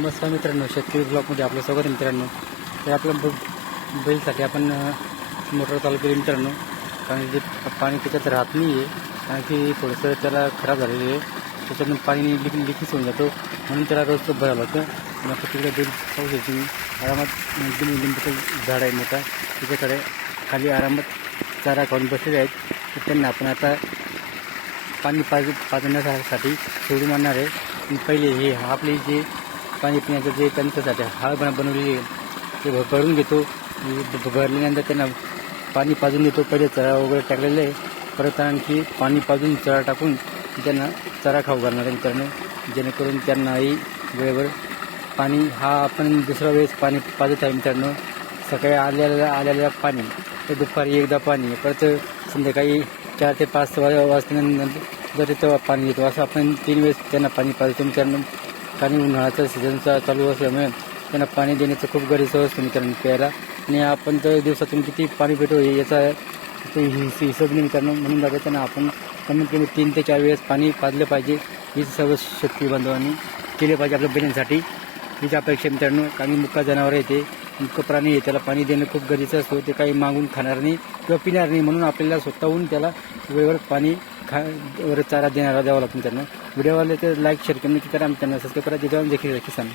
नमस्कार मित्रांनो, शेतकरी ब्लॉगमध्ये आपलं स्वागत आहे मित्रांनो. तर आपल्या बैलसाठी आपण मोटर चालू केली मित्रांनो, कारण जे पाणी त्याच्यात राहत नाही आहे, कारण की थोडंसं त्याला खराब झालेलं आहे. त्याच्यातून पाणी लिकीच होऊन जातो, म्हणून त्याला रोजचं भरावं लागतं. मग तिकडे बैल पाहू शकतो मी, आरामात एकदम लिंबूचं झाड आहे मोठा, त्याच्याकडे खाली आरामात चारा खाऊन बसलेले आहेत. तर त्यांना आपण आता पाणी पाजण्यासाठी सोडून आणणार आहे. पहिले हे आपले जे पाणी पिण्याचं जे त्यांच्यासाठी हाळ बनवलेली आहे ते भरून घेतो. भरल्यानंतर त्यांना पाणी पाजून देतो. पहिले चरा वगैरे टाकलेलं आहे, परत आणखी पाणी पाजून चरा टाकून त्यांना चरा खाऊ घालणार आहे मित्रांनो, जेणेकरून त्यांनाही वेळेवर पाणी हा आपण दुसरा वेळेस पाणी पाजत आहे मित्रांनो. सकाळी आलेल्या पाणी, तर दुपारी एकदा पाणी, परत संध्याकाळी 4 ते 5 वाजल्यानंतर जर तेव्हा पाणी येतो. असं आपण 3 वेळेस त्यांना पाणी पाजतो मित्रांनो. कारण उन्हाळ्याचा सीझनचा चालू असल्यामुळे त्यांना पाणी देण्याचं खूप गरजेचं असतं मित्रांनो प्यायला. आणि आपण तर दिवसातून किती पाणी पितो हे याचा हिशोब नाही मित्रांनो. म्हणून जातं त्यांना आपण कमीत कमी 3 ते 4 वेळेस पाणी पाजलं पाहिजे. हीच सर्व शेतकरी बांधवांनी केले पाहिजे आपल्या बैलांसाठी. हीच अपेक्षा मित्रांनो. कारण मुक्का जनावर आहे, ते मुक्का प्राणी आहे, त्याला पाणी देणं खूप गरजेचं असतं. ते काही मागून खाणार नाही किंवा पिणार नाही, म्हणून आपल्याला स्वतःहून त्याला वेळेवर पाणी वर चारा द्यावा लागतो मित्रांनो. व्हिडिओ आवडले तर लाईक शेअर कमेंट करा मित्रांनो. सबस्क्राईब करा. देखील किसान.